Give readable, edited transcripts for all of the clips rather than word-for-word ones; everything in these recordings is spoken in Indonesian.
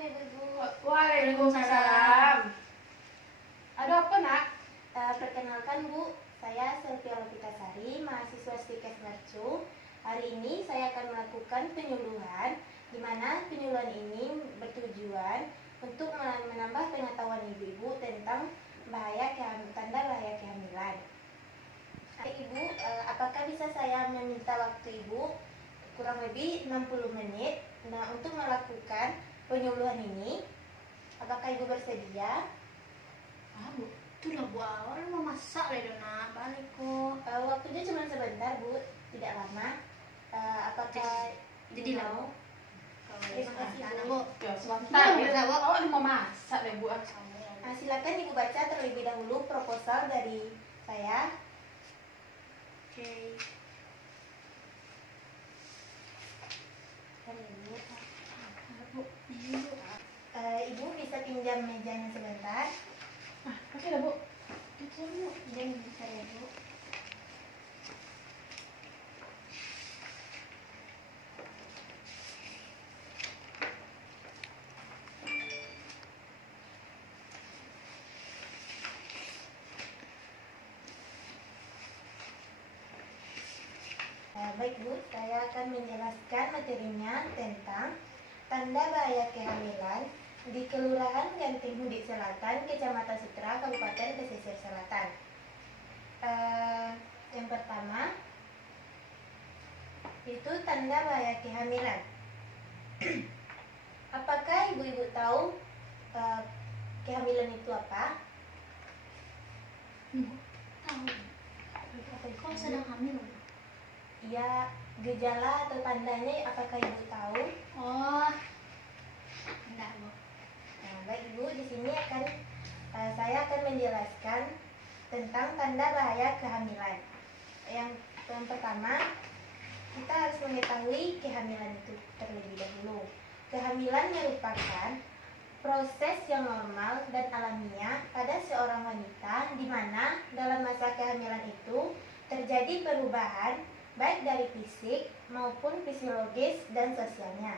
Ibu-ibu. Waalaikumsalam. Ada apa, Nak? Perkenalkan Bu, saya Selvia Lovitasari, mahasiswa Stikes Mercu. Hari ini saya akan melakukan penyuluhan, di mana penyuluhan ini bertujuan untuk menambah pengetahuan ibu-ibu tentang tanda bahaya kehamilan. Ibu, apakah bisa saya meminta waktu Ibu kurang lebih 60 menit untuk melakukan penyuluhan ini? Apakah Ibu bersedia? Bu, itu udah Bu awal mau masak lah Dona, balik kok. Waktunya cuma sebentar Bu, tidak lama. Apakah Jadi Ibu lah, mau? Terima kasih Bu. Ya, sebentar. Iya, Bu. Awak mau masak deh, Bu. Silakan Ibu baca terlebih dahulu proposal dari saya. Oke. Bu, Ibu bisa pinjam mejanya sebentar. Nah, oke dah, Bu. Itu Bu, dan bisa ya Bu. Baik Bu, saya akan menjelaskan materinya tentang tanda bahaya kehamilan di Kelurahan Genting Hudik Selatan, Kecamatan Sutra, Kabupaten Pesisir Selatan. Yang pertama itu tanda bahaya kehamilan. Apakah ibu-ibu tahu kehamilan itu apa? tahu. Kok sedang hamil? Ya, gejala atau tandanya apakah ibu tahu? Oh, enggak Bu. Nah, baik Ibu, di sini saya akan menjelaskan tentang tanda bahaya kehamilan. Yang pertama, kita harus mengetahui kehamilan itu terlebih dahulu. Kehamilan merupakan proses yang normal dan alamiah pada seorang wanita, di mana dalam masa kehamilan itu terjadi perubahan baik dari fisik maupun fisiologis dan sosialnya.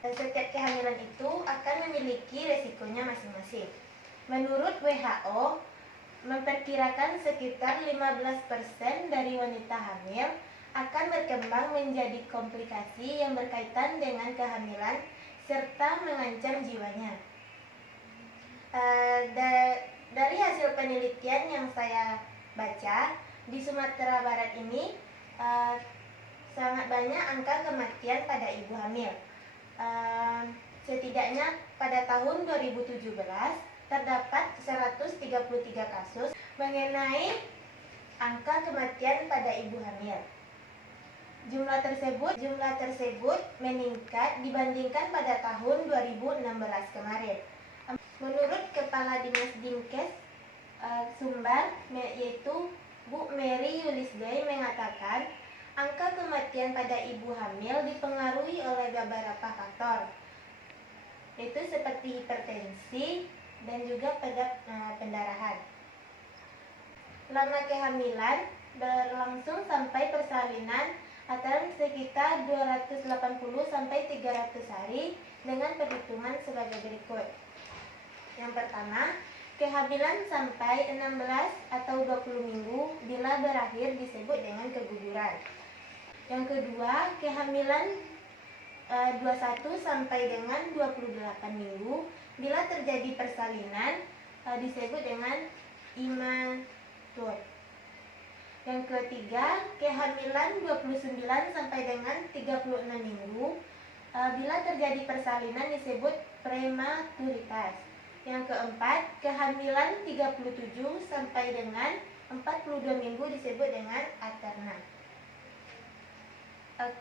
Setiap kehamilan itu akan memiliki resikonya masing-masing. Menurut WHO, memperkirakan sekitar 15% dari wanita hamil akan berkembang menjadi komplikasi yang berkaitan dengan kehamilan serta mengancam jiwanya. Dari hasil penelitian yang saya baca, di Sumatera Barat ini sangat banyak angka kematian pada ibu hamil. Setidaknya pada tahun 2017 terdapat 133 kasus mengenai angka kematian pada ibu hamil. Jumlah tersebut meningkat dibandingkan pada tahun 2016 kemarin. Menurut Kepala Dinas Dinkes Sumbar, yaitu Bu Mary Yulisday, mengatakan angka kematian pada ibu hamil dipengaruhi oleh beberapa faktor, yaitu seperti hipertensi dan juga pendarahan. Lama kehamilan berlangsung sampai persalinan atau sekitar 280 sampai 300 hari dengan perhitungan sebagai berikut. Yang pertama, kehamilan sampai 16 atau 20 minggu bila berakhir disebut dengan keguguran. Yang kedua, kehamilan 21 sampai dengan 28 minggu bila terjadi persalinan disebut dengan imatur. Yang ketiga, kehamilan 29 sampai dengan 36 minggu bila terjadi persalinan disebut prematuritas. Yang keempat, kehamilan 37 sampai dengan 42 minggu disebut dengan aterna.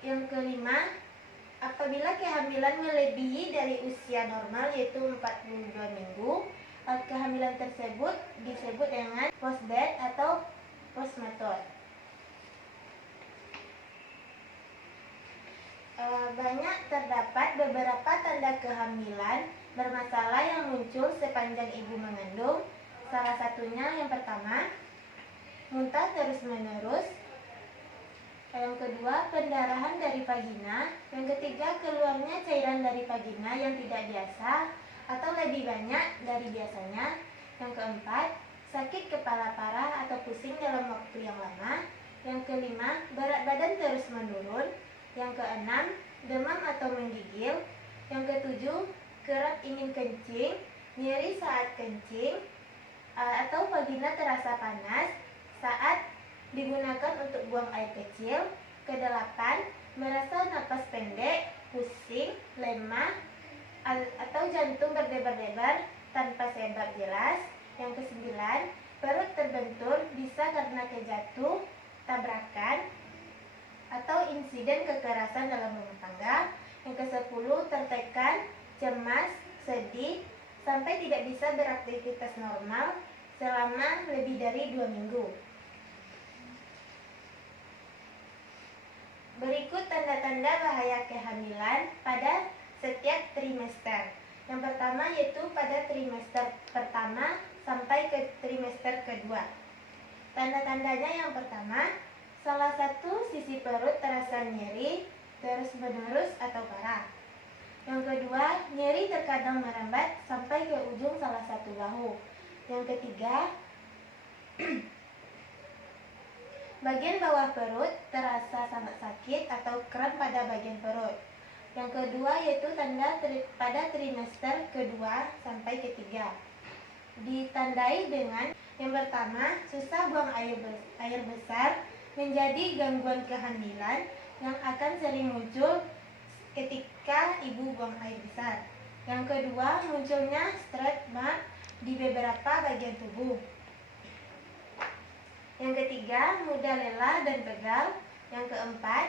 Yang kelima, apabila kehamilan melebihi dari usia normal yaitu 42 minggu, kehamilan tersebut disebut dengan postbed atau postmatur. Banyak terdapat beberapa tanda kehamilan bermasalah yang muncul sepanjang ibu mengandung. Salah satunya yang pertama, muntah terus-menerus, Yang kedua, pendarahan dari vagina. Yang ketiga, keluarnya cairan dari vagina yang tidak biasa atau lebih banyak dari biasanya. Yang keempat, sakit kepala parah atau pusing dalam waktu yang lama. Yang kelima, berat badan terus menurun. Yang keenam, demam atau menggigil. Yang ketujuh, kerap ingin kencing, nyeri saat kencing, atau vagina terasa panas saat digunakan untuk buang air kecil. Kedelapan, merasa napas pendek, pusing, lemah, atau jantung berdebar-debar tanpa sebab jelas. Yang kesembilan, perut terbentur bisa karena terjatuh, tabrakan, atau insiden kekerasan dalam rumah tangga. Yang kesepuluh, tertekan, cemas, sedih, sampai tidak bisa beraktivitas normal selama lebih dari 2 minggu. Berikut tanda-tanda bahaya kehamilan pada setiap trimester. Yang pertama yaitu pada trimester pertama sampai ke trimester kedua. Tanda-tandanya yang pertama, salah satu sisi perut terasa nyeri terus-menerus atau parah. Yang kedua, nyeri terkadang merambat sampai ke ujung salah satu bahu. Yang ketiga, bagian bawah perut terasa sangat sakit atau kram pada bagian perut. Yang kedua yaitu tanda pada trimester kedua sampai ketiga. Ditandai dengan yang pertama, susah buang air besar menjadi gangguan kehamilan yang akan sering muncul ketika ibu buang air besar. Yang kedua, munculnya stretch mark di beberapa bagian tubuh. Yang ketiga, mudah lelah dan pegal. Yang keempat,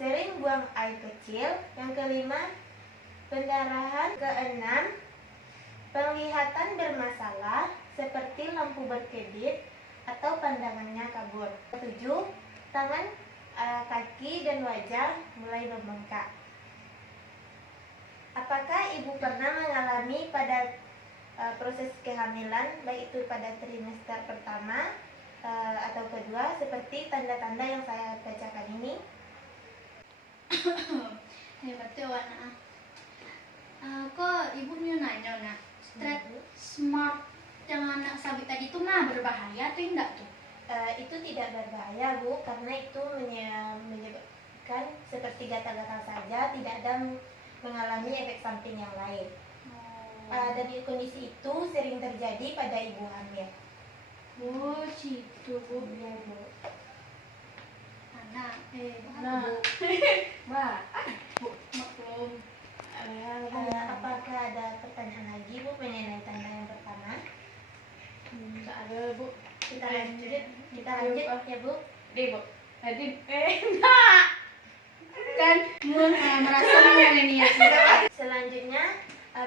sering buang air kecil. Yang kelima, pendarahan. Keenam, penglihatan bermasalah seperti lampu berkedip atau pandangannya kabur. Ketujuh, tangan, kaki dan wajah mulai membengkak. Apakah ibu pernah mengalami pada proses kehamilan, baik itu pada trimester pertama atau kedua, seperti tanda-tanda yang saya bacakan ini? Betul nak. Kok ibu punya nanya nak, stretch mark yang anak sabit tadi itu nah berbahaya atau enggak tuh? Itu tidak berbahaya Bu, karena itu menyebabkan seperti gatal-gatal saja, tidak ada mengalami efek samping yang lain. Dan kondisi itu sering terjadi pada ibu hamil. Oh, gitu Bu. Iya Bu. Anak, Nah. Bu. Wah, Bu, maklum. Apakah ada pertanyaan lagi Bu mengenai tanda yang pertama? Enggak ada, Bu. Kita lanjut ya Bu. Deh, Bu. Tadi enggak. Kan merasa ini ya. Selanjutnya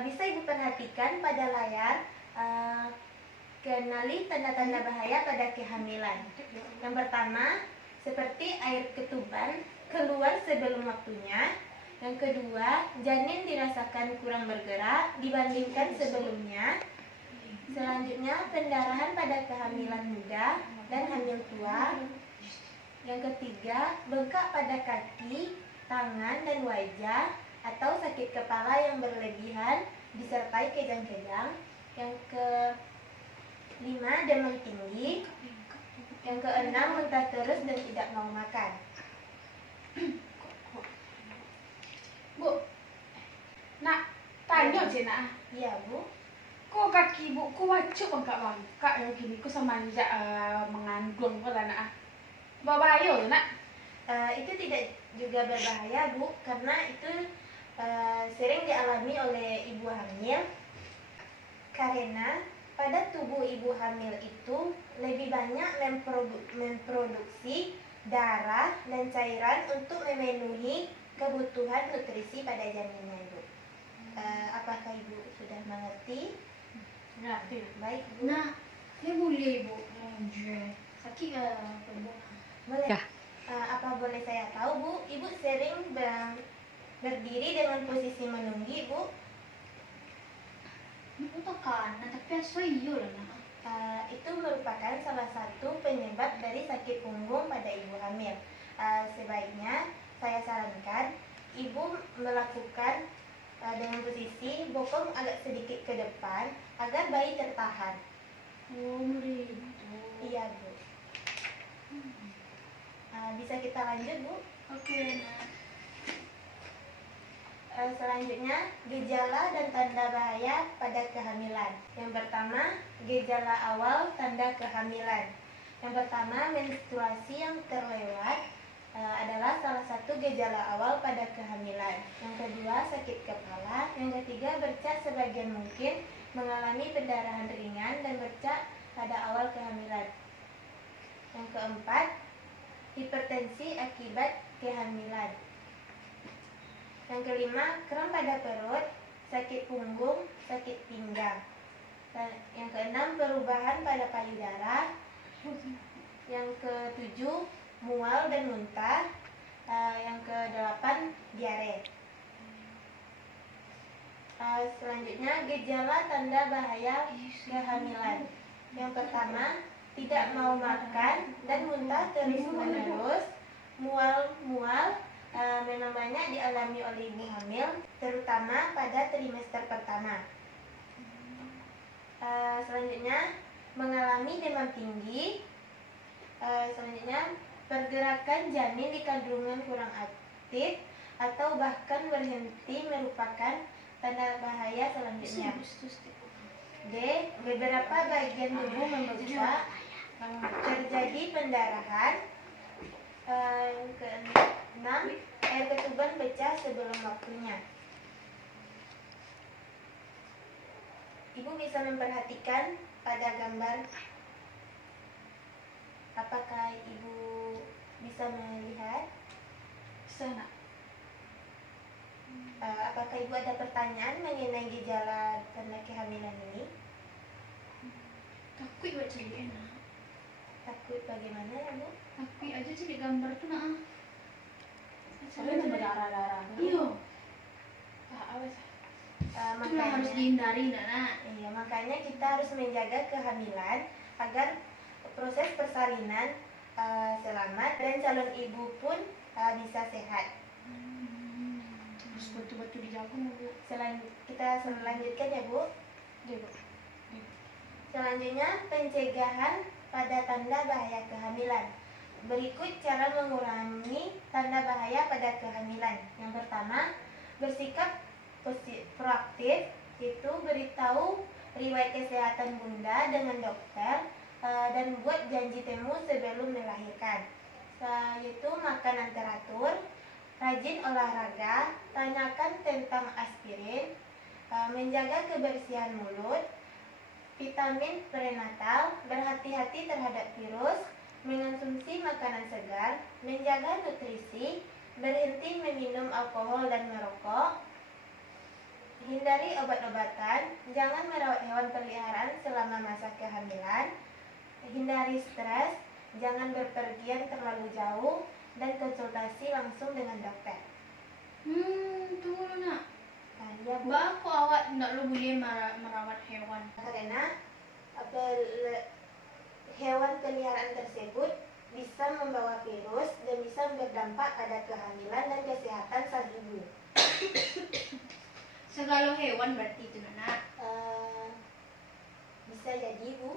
bisa Ibu perhatikan pada layar, kenali tanda-tanda bahaya pada kehamilan. Yang pertama, seperti air ketuban keluar sebelum waktunya. Yang kedua, janin dirasakan kurang bergerak dibandingkan sebelumnya. Selanjutnya, pendarahan pada kehamilan muda dan hamil tua. Yang ketiga, bengkak pada kaki, tangan, dan wajah, atau sakit kepala yang berlebihan disertai kejang-kejang. Yang kelima, demam tinggi. Yang keenam, muntah terus dan tidak mau makan. Bu. Nak, tanya sih nak. Iya Bu. Kok kaki ibu ku wajib bengkak yang gini ku semenjak mengandung kok lah nak. Bahaya ya nak. Itu tidak juga berbahaya Bu, karena itu sering dialami oleh ibu hamil, karena pada tubuh ibu hamil itu lebih banyak memproduksi darah dan cairan untuk memenuhi kebutuhan nutrisi pada janinnya Ibu. Apakah Ibu sudah mengerti? Ngerti. Baik Bu. Nah, ini boleh Bu. Sakit ke Bu? Boleh. Apa boleh saya tahu Bu, Ibu sering berdiri dengan posisi menunggi Bu? Ibu tekan, tapi aso iyo lah nak. Itu merupakan salah satu penyebab dari sakit punggung pada ibu hamil. Sebaiknya saya sarankan ibu melakukan dengan posisi bokong agak sedikit ke depan agar bayi tertahan. Oh, begitu. Iya Bu. Bisa kita lanjut Bu? Oke, Nak. Selanjutnya, gejala dan tanda bahaya pada kehamilan. Yang pertama, gejala awal tanda kehamilan. Yang pertama, menstruasi yang terlewat adalah salah satu gejala awal pada kehamilan. Yang kedua, sakit kepala. Yang ketiga, bercak sebagian mungkin, mengalami pendarahan ringan dan bercak pada awal kehamilan. Yang keempat, hipertensi akibat kehamilan. Yang kelima, kram pada perut, sakit punggung, sakit pinggang. Dan yang keenam, perubahan pada payudara. Yang ketujuh, mual dan muntah. Yang kedelapan, diare. Selanjutnya, gejala tanda bahaya kehamilan. Yang pertama, tidak mau makan dan muntah terus-menerus, mual-mual memang banyak dialami oleh ibu hamil, terutama pada trimester pertama. Selanjutnya, mengalami demam tinggi. Selanjutnya, pergerakan janin di kandungan kurang aktif atau bahkan berhenti merupakan tanda bahaya selanjutnya. D. Beberapa bagian tubuh membengkak, terjadi pendarahan. Yang keenam, air ketuban pecah sebelum waktunya. Ibu bisa memperhatikan pada gambar. Apakah ibu bisa melihat? Sana. Apakah ibu ada pertanyaan mengenai gejala tanda kehamilan ini? Takut buat cari enak. Takut bagaimana ya Bu? Takut aja cari gambar tuh, Nak. Soalnya ada darah-darah. Iya. Awas. Itulah harus dihindari, Nak. Iya, makanya kita harus menjaga kehamilan agar proses persalinan selamat dan calon ibu pun bisa sehat. Harus betul-betul dijaga, Bu. Kita selanjutkan ya Bu. Iya, Bu. Selanjutnya, pencegahan pada tanda bahaya kehamilan. Berikut cara mengurangi tanda bahaya pada kehamilan. Yang pertama, bersikap proaktif, itu beritahu riwayat kesehatan bunda dengan dokter dan buat janji temu sebelum melahirkan. Yaitu makanan teratur, rajin olahraga, tanyakan tentang aspirin, menjaga kebersihan mulut, vitamin prenatal, berhati-hati terhadap virus, mengonsumsi makanan segar, menjaga nutrisi, berhenti meminum alkohol dan merokok, hindari obat-obatan, jangan merawat hewan peliharaan selama masa kehamilan, hindari stres, jangan berpergian terlalu jauh, dan konsultasi langsung dengan dokter. Tunggu lu, Nak. Ya Bu. Mbak, aku awak nggak lo boleh merawat hewan. Karena hewan peliharaan tersebut bisa membawa virus dan bisa berdampak pada kehamilan dan kesehatan sang ibu. Segala hewan berarti itu, Nak. Bisa jadi Bu.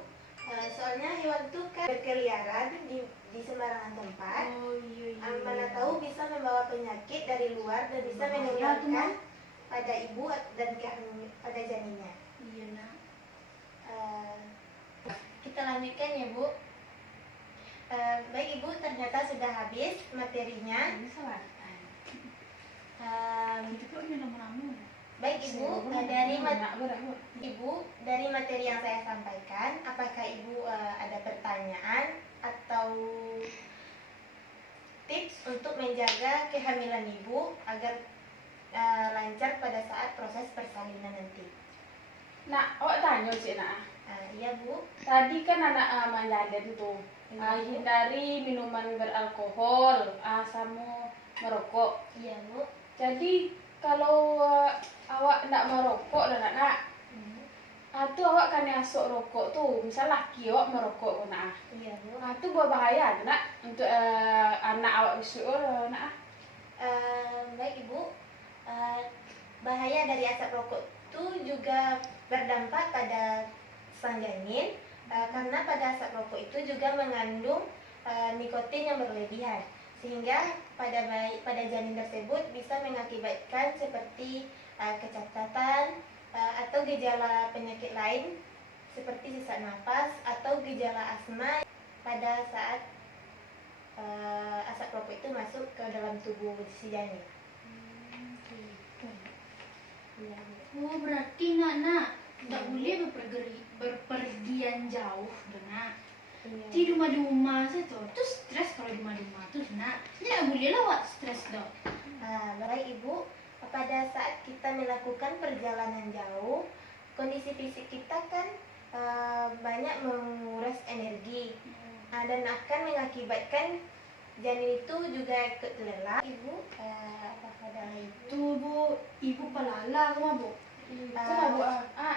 Soalnya hewan itu kan berkeliaran di sembarangan tempat. Oh iya. Mana tahu bisa membawa penyakit dari luar dan bisa menularkan pada ibu dan pada janinnya. Iya, Nak. Kita lanjutkan ya Bu. Baik Ibu, ternyata sudah habis materinya. Ini salah. Itu kok ini nomor-nomor. Baik Ibu, dari materi yang saya sampaikan, apakah Ibu ada pertanyaan atau tips untuk menjaga kehamilan Ibu agar lancar pada saat proses persalinan nanti? Nak, awak tanya sih, Nak. Iya Bu. Tadi kan anak menjadat itu hindari minuman beralkohol, sama merokok. Iya Bu. Jadi kalau awak tidak merokok dan anak, Tuh awak kan asok rokok tuh, misal laki awak merokok nak. Iya Bu. Tuh berbahaya nak untuk anak awak besok nak. Baik Ibu, bahaya dari asap rokok itu juga berdampak pada sang janin, karena pada asap rokok itu juga mengandung nikotin yang berlebihan, sehingga pada janin tersebut bisa mengakibatkan seperti kecacatan atau gejala penyakit lain seperti sesak nafas atau gejala asma pada saat asap rokok itu masuk ke dalam tubuh si janin. Iya, Bu. Oh, berarti nak tidak boleh berpergian jauh, nak. Iya. Di rumah saja tuh stres kalau di rumah tuh nak. Tidak boleh lewat stres dong. Baik Ibu, pada saat kita melakukan perjalanan jauh, kondisi fisik kita kan banyak menguras energi, dan akan mengakibatkan janin itu juga ikut lelah. Ibu, apakah ada itu? Tuh Bu, ibu pelala kemana Bu? Itu lah Bu.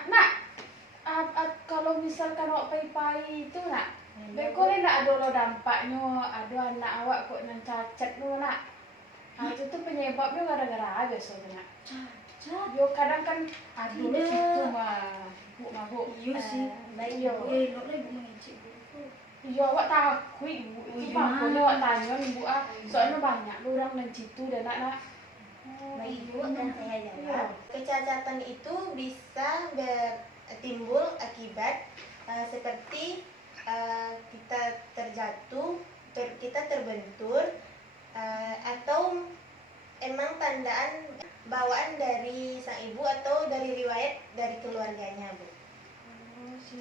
Nak, kalau misalkan awak pai-pai itu nak, bekor nak ada lo dampaknya, ada anak awak kok nan cacat lo nak. Itu tuh penyebabnya gara-gara biasanya nak. Cacat. Yo kadang kan aduh lo Tidak. situ mabuk. Iya sih. Baik Iya. Ibu. Elok lah ibu mengecek Bu. Iya awak takut ibu. Oh, Itu iya. makanya awak tanya ibu soalnya banyak lo orang nan situ dan nak. Baik Ibu, akan saya jawab. Kecacatan itu bisa timbul akibat seperti kita terjatuh, kita terbentur, atau emang tandaan bawaan dari sang ibu atau dari riwayat dari keluarganya Bu.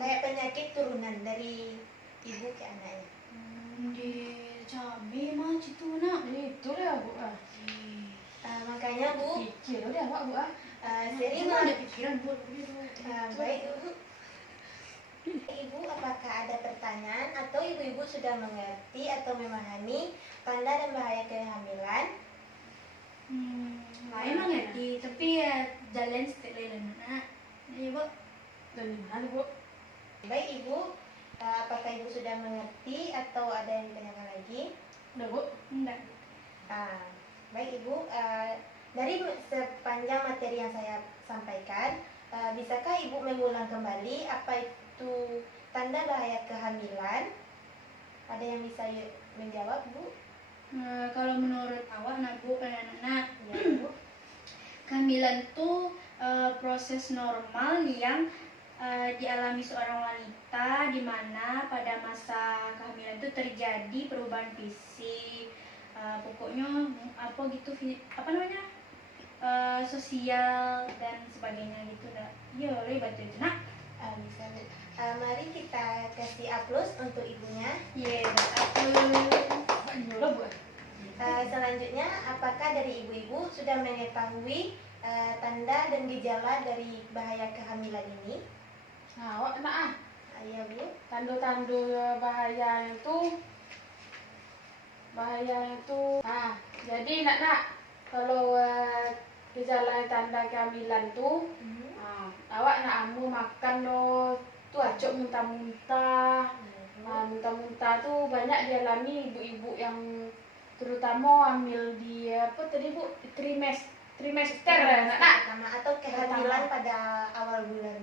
Kayak penyakit turunan dari ibu ke anaknya. Di cabai mah itu nak. Itu lah Bu. Makanya Bu, Pikir udah awak Bu. sering Cuma ada pikiran Bu. baik Ibu. Ibu, apakah ada pertanyaan atau ibu-ibu sudah mengerti atau memahami tanda dan bahaya kehamilan? Lain mah ngerti, tapi ya jalan setiap lain nak. Iya Bu. Dan mana Bu? Baik Ibu, apakah Ibu sudah mengerti atau ada yang ditanyakan lagi? Udah Bu. Enggak. Baik Ibu, dari sepanjang materi yang saya sampaikan, bisakah Ibu mengulang kembali apa itu tanda bahaya kehamilan? Ada yang bisa menjawab Bu? Kalau menurut awak nak Bu, anak-anak, Ya Bu. kehamilan itu proses normal yang dialami seorang wanita di mana pada masa kehamilan itu terjadi perubahan fisik, pokoknya apa gitu, apa namanya, sosial dan sebagainya gitu dah. Iya, lebat itu nak. Bisa Bu. Mari kita kasih aplaus untuk ibunya. Iya, aku. Udah Bu. Selanjutnya, apakah dari ibu-ibu sudah mengetahui tanda dan gejala dari bahaya kehamilan ini? Nah, awak nak Iya Bu. tanda-tanda bahaya itu. Jadi nak kalau gejala tanda kehamilan tuh, awak nak amu makan lo tuh acok muntah-muntah. Muntah-muntah tuh banyak dialami ibu-ibu yang terutama hamil di apa tadi Bu, trimester nak. Pertama atau kehamilan pada awal bulan.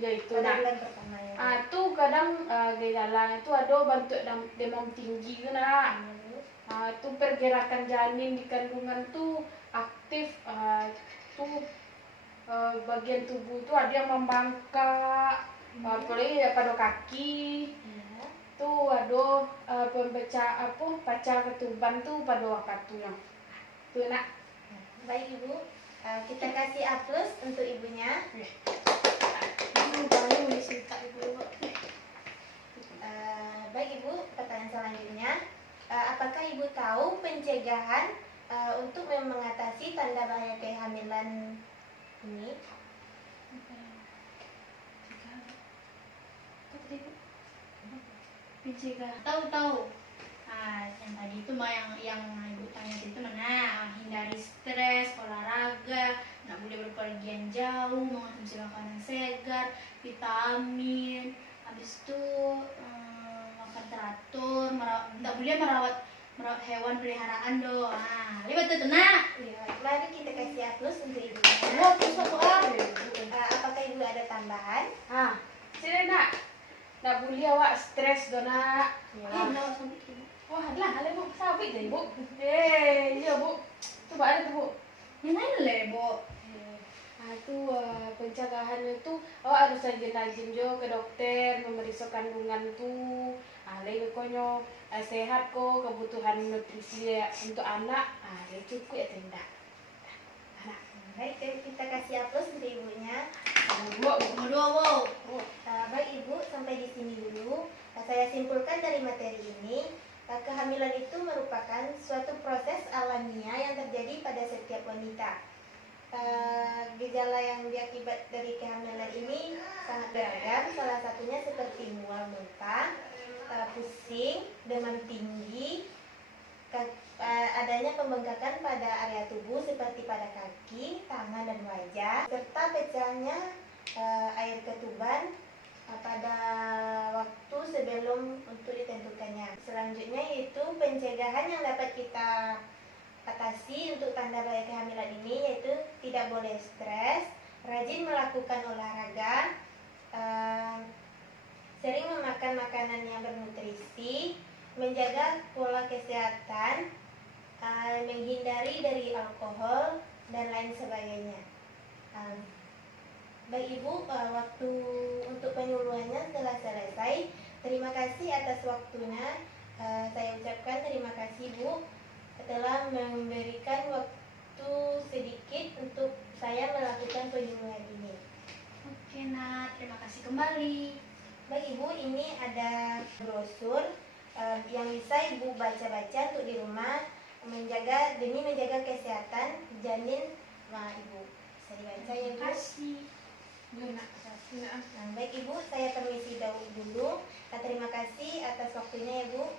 Ya itu pada nak. bulan pertama ya. Tuh kadang gejala itu ada bentuk demam tinggi kan nak. Itu pergerakan janin di kandungan tuh aktif, tuh bagian tubuh tuh ada yang membangkak, apalagi pada kaki. Iya. Tuh ada pacar ketuban tuh pada waktunya. Tuh nak. Baik Ibu, kita kasih aplaus untuk ibunya. Baru cerita ibu. Baik Ibu, pertanyaan selanjutnya, apakah Ibu tahu pencegahan untuk mengatasi tanda bahaya kehamilan ini? Pencegah. Tahu. Yang tadi itu mah yang ibu tanya itu mana? Hindari stres, olahraga, nggak boleh berpergian jauh, mengonsumsi makanan segar, vitamin, habis itu makan teratur, nggak boleh merawat hewan peliharaan dong. Nah, lihat tuh nak. Ya, mari kita kasih aplaus untuk ibunya. Wah, terus apa? Apakah ibu ada tambahan? Ah, sini nak. Nak boleh awak stres do nak. Nak sampai tu. Wah, lah bu, sabit deh bu. Iya bu. Coba ada tuh bu. Yang lain lah, Bu. Itu pencegahannya tuh awak harus rajin-rajin jo ke dokter memeriksa kandungan tuh. Lain konyo sehat kok kebutuhan nutrisi untuk anak. Cukup ya tidak. Baik, kita kasih aplaus untuk ibunya. Bu. Dua, Bu. Baik ibu, sampai di sini dulu. Saya simpulkan dari materi ini, kehamilan itu merupakan suatu proses alamiah yang terjadi pada setiap wanita. Gejala yang diakibat dari kehamilan ini sangat beragam. Salah satunya seperti mual muntah, pusing, demam tinggi, adanya pembengkakan pada area tubuh seperti pada kaki, tangan, dan wajah, serta pecahnya air ketuban pada waktu sebelum untuk ditentukannya. Selanjutnya yaitu pencegahan yang dapat kita atasi untuk tanda bahaya kehamilan ini, yaitu tidak boleh stres, rajin melakukan olahraga, sering memakan makanan yang bernutrisi, menjaga pola kesehatan, menghindari dari alkohol, dan lain sebagainya. Baik Ibu, waktu untuk penyuluhannya telah selesai. Terima kasih atas waktunya. Saya ucapkan terima kasih Bu telah memberikan waktu sedikit untuk saya melakukan penyuluhan ini. Oke, Nak. Terima kasih kembali. Baik Ibu, ini ada brosur yang bisa Ibu baca-baca untuk di rumah demi menjaga kesehatan janin Ibu. Bisa dibaca ya Bu. Terima kasih. Baik Ibu, saya permisi dulu. Terima kasih atas waktunya ya Bu.